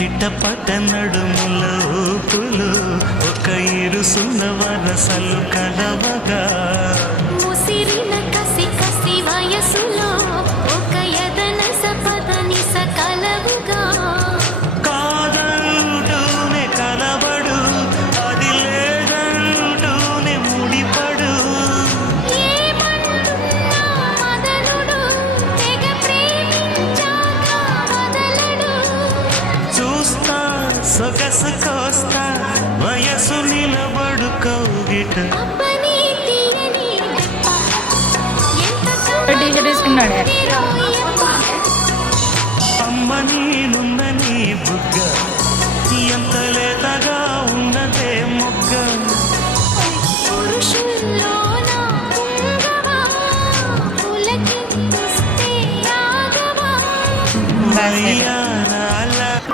చిట్టపట నడుముల ఊపులు ఒక ఇరుసున్న వరసలు కలవగా ముసిరిన కసి కసి వయసులో ఒక యదన సపదని సకలవుగా కాదంటూనే కలబడు అది లేదంటూనే ముడిపడు ఏమంటున్నా మదనుడు తెగ ప్రేమించాక వదలడు చూస్తా సొగసు కోస్తా వయసు నిలబడు కౌగిట అబ్బని తీయని దెబ్బ ఎంత టీ షర్ట్ వేసుకున్నాడే అమ్మ నేనున్న